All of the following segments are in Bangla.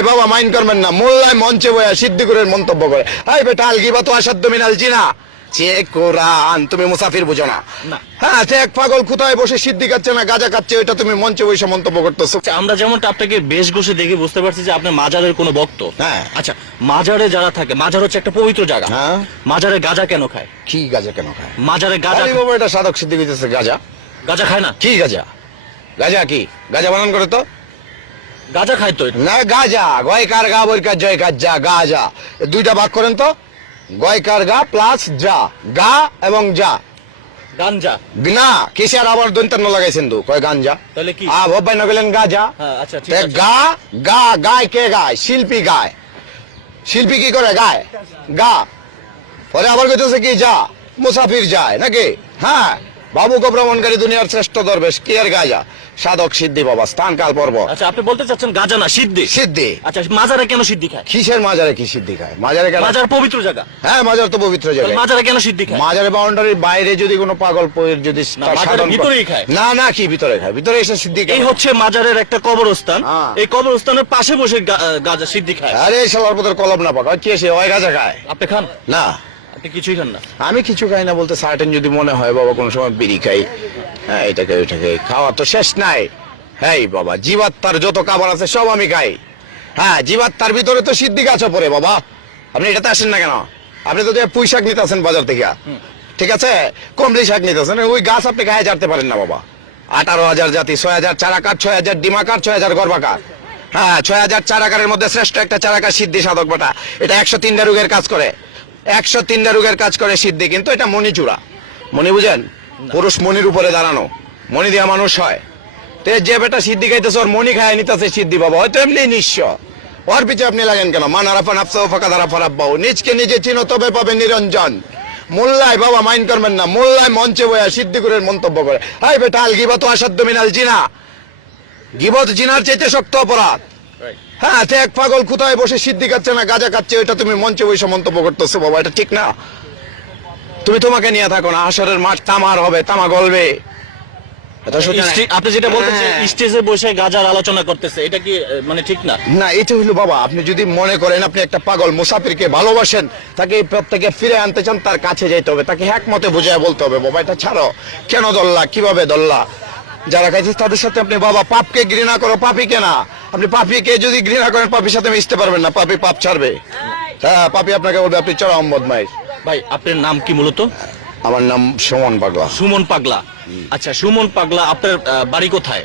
মোল্লায় বাবা মাইন্ড করবেন না, মোল্লায় মঞ্চে বয়া সিদ্দিকুরের মন্তব্য করে, এই বেটা আলগিবা তো আসাধ্য মিনাল জিনা, চেক কোরআন, তুমি মুসাফির বুঝো না। হ্যাঁ, চেক পাগল কোথায় বসে সিদ্ধি খাচ্ছে না গাঁজা খাচ্ছে, ওইটা তুমি মঞ্চে বসে মন্তব্য করতেছো। আমরা যেমনটা আপনাকে বেশ ঘষে দেখে বুঝতে পারছি যে আপনি মাজারের কোনো ভক্ত। হ্যাঁ। আচ্ছা, মাজারে যারা থাকে, মাজার হচ্ছে একটা পবিত্র জায়গা, হ্যাঁ, মাজারে গাঁজা কেন খায়? কি গাঁজা কেন খায়? মাজারে গাঁজা, আরে বাবা এটা সাধক সিদ্ধি হইতেছে, গাঁজা গাঁজা খায় না? কি গাঁজা? গাঁজা কি গাঁজা বানান করে তো? গাঁজা খায় তো না, গাঁজা গয়কার গা বৈকার জয় গাজ্জা গাঁজা, দুইটা ভাগ করেন তো, গয়কার গা প্লাস যা, গা এবং যা, গাঞ্জা না কিসের আবার দন্তান্ন লাগাইছেন তো, কয় গাঞ্জা, তাহলে কি? ভাই না গেলেন গাঁজা। হ্যাঁ, আচ্ছা ঠিক তে আছে। গা গা গায় কে গায়? শিল্পী গায়। শিল্পী কি করে গায়? গা। পরে আবার কইতেছে কি যা, মুসাফির যায় নাকি? হ্যাঁ, বাবুক ভ্রমণকারী দুনিয়ার শ্রেষ্ঠ দরবেশ, কি আর গাজা? সাধক সিদ্ধি বাবা, স্থান কাল পর্ব। আচ্ছা, আপনি বলতে চাচ্ছেন গাঁজা না সিদ্ধি? সিদ্ধি। আচ্ছা, মাজারে কেন সিদ্ধি খায়? কিসের মাজারে কি সিদ্ধি খায়? মাজারে কেন? মাজার পবিত্র জায়গা। হ্যাঁ, মাজার তো পবিত্র জায়গা। মাজারে কেন সিদ্ধি খায়? মাজারের বাউন্ডারির বাইরে যদি কোনো পাগল পয়ের যদি না, মাজারের ভিতরেই খায়। না না, কি ভিতরে খায়? ভিতরে এসে সিদ্ধি খায়। এই হচ্ছে মাজারের একটা কবরস্থান, হ্যাঁ। এই কবরস্থানের পাশে বসে গাঁজা সিদ্ধি খায়। আরে শালার পদের কলম না পাকা, কি এসে ওই গাঁজা খায়? আপনি খান? না, আপনি কিছুই খান না? আমি কিছু খাই না বলতে সার্টেন যদি মনে হয় বাবা, কোনো সময় বিড়ি খাই, হ্যাঁ এটাকে ওইটাকে, খাওয়া তো শেষ নাই। হ্যাঁ বাবা, জীবাত্মার যত খাবার আছে সব আমি খাই। হ্যাঁ, জীবাত্মার ভিতরে তো সিদ্ধি গাছও পড়ে বাবা। আপনি এটাতে আসেন না কেন? আপনি তো পুঁই শাক নিতেছেন বাজার থেকে, ঠিক আছে, কমলি শাক নিতেছেন, ওই গাছ আপনি গায়ে জানতে পারেন না বাবা। 18,000 জাতি, 6,000 চারাকার, 6,000 ডিমাকার, 6,000 গর্বাকার। হ্যাঁ, 6,000 চারাকারের মধ্যে শ্রেষ্ঠ একটা চারাকার সিদ্ধি সাধক বেটা। এটা 103টা রোগের কাজ করে, 103টা রোগের কাজ করে সিদ্ধি। কিন্তু এটা মণি চূড়া, মণি বুঝেন? পুরুষ মণির উপরে দাঁড়ানো, মণি দেওয়া মানুষ হয়। তে যে বেটা সিদ্ধি খাইতেছে ওর মণি খায় নিতেছে সিদ্ধি বাবা, হয়তো এমনি নিঃস্ব, ওর পিছে আপনি লাগেন কেন? মান আরাফা নাফসাহু ফাকাদ আরাফা রাব্বাহু, নিজকে নিজে চিনো তবে পাবে নিরঞ্জন। মোল্লায় বাবা মাইন্ড করবেন না, মোল্লায় মঞ্চে বয়া সিদ্দিকুরের মন্তব্য করে, এই বেটা আলগিবা তো আসাধ্য মিনাল জিনা, গিবত জিনার চাইতে শক্ত অপরাধ। হ্যাঁ, তে এক পাগল কোথায় বসে সিদ্ধি খাচ্ছে না গাঁজা খাচ্ছে, ওইটা তুমি মঞ্চে বসে মন্তব্য করতেছো বাবা, এটা ঠিক না। তুমি তোমাকে নিয়ে থাকো না, হাসরের মাঠ তামার হবে, তামা গলবে। আপনি যেটা বলতেছেন স্টেজে বসে গাজার আলোচনা করতেছে, এটা কি মানে ঠিক না? না, এটা হইলো বাবা, আপনি যদি মনে করেন আপনি একটা পাগল মুসাফিরকে ভালোবাসেন, তাকে এই প্রত্যেকে ফিরে আনতে চান, তার কাছে যেতে হবে, তাকে একমতে বুঝায় বলতে হবে বাবা এটা ছাড়ো, কেন দল্লা, কিভাবে দল্লা। যারা খাইছে তাদের সাথে আপনি বাবা পাপকে ঘৃণা করো, পাপীকে না। আপনি পাপীকে যদি ঘৃণা করেন, পাপীর সাথে মিশতে পারবেন না, পাপী পাপ ছাড়বে। হ্যাঁ, পাপী আপনাকে বলবে আপনি চরম বদমাইশ। ভাই, আপনার নাম কি মূলত? আমার নাম সুমন পাগলা। সুমন পাগলা। আচ্ছা, সুমন পাগলা, আপনার বাড়ি কোথায়?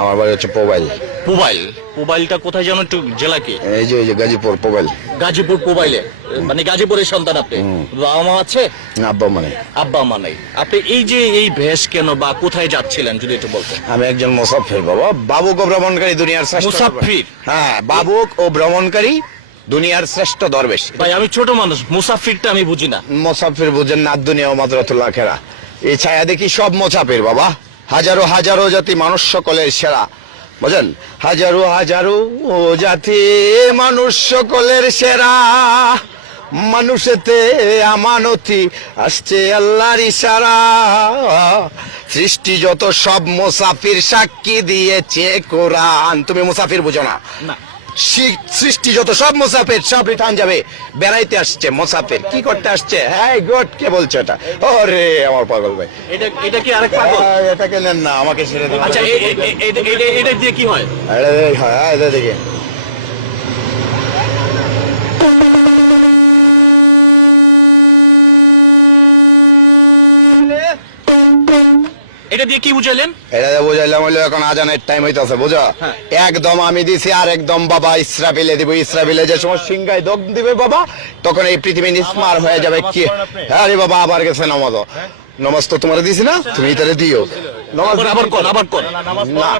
আমার বাড়ি হচ্ছে পোবাইল। পোবাইল? পোবাইলটা কোথায় জানো একটু? জেলা কি? এই যে গাজীপুর পোবাইল। গাজীপুর পোবাইলে, মানে গাজীপুরের সন্তান আপনি? বাবা মা আছে? আব্বা মানে? আব্বা মা নাই। আপনি এই যে এই ভেষ কেন বা কোথায় যাচ্ছিলেন যদি একটু বলতেন? আমি একজন মুসাফির বাবা, বাবুক ও ভ্রমণকারী দুনিয়ার শ্রেষ্ঠ মুসাফির? হ্যাঁ, বাবুক ও ভ্রমণকারী দুনিয়ার শ্রেষ্ঠ দরবেশ। ভাই, আমি ছোট মানুষ, মুসাফিরটা আমি বুঝি না। মুসাফির বুঝেন না, দুনিয়া ও মাদরাতুল আখিরা। এই ছায়া দেখি সব মুসাফির বাবা, হাজারো হাজারো জাতি মানুষ সকলের সেরা, বুঝেন? হাজারো হাজারো জাতি মানুষ সকলের সেরা, মানুষেতে আমানতি আসছে আল্লাহর ইশারা, সৃষ্টি যত সব মুসাফির সাক্ষী দিয়েছে কোরআন। তুমি মুসাফির বুঝো না? না, সৃষ্টি যত সব মুসাফির সব রিটার্ন যাবে, বেড়াইতে আসছে মুসাফির, কি করতে আসছে? হ্যাঁ গড, কে বলছে এটা? ওরে আমার পাগল ভাই, এটা কি আরেক পাগল? এটাকে নেন না, আমাকে ছেড়ে দিন। আচ্ছা, এটা দিয়ে কি হয়? এটা দেখে এটা দিয়ে কি বুঝাইলেন? এটা বুঝাইলাম হইলো এখন আজানের টাইম হইতেছে, বুঝো? একদম আমি দিছি, আর একদম বাবা ইসরাফিলে দিব। ইসরাফিলে যে সময় সিংহায় দগ দিবে বাবা, তখন এই পৃথিবী নিস্মার হয়ে যাবে। কি আরে বাবা, আবার গেছে নামাজ। নমাজ তো তোমার দিছি না, তুমি তারে দিও। নমাজ আবার কোন? না।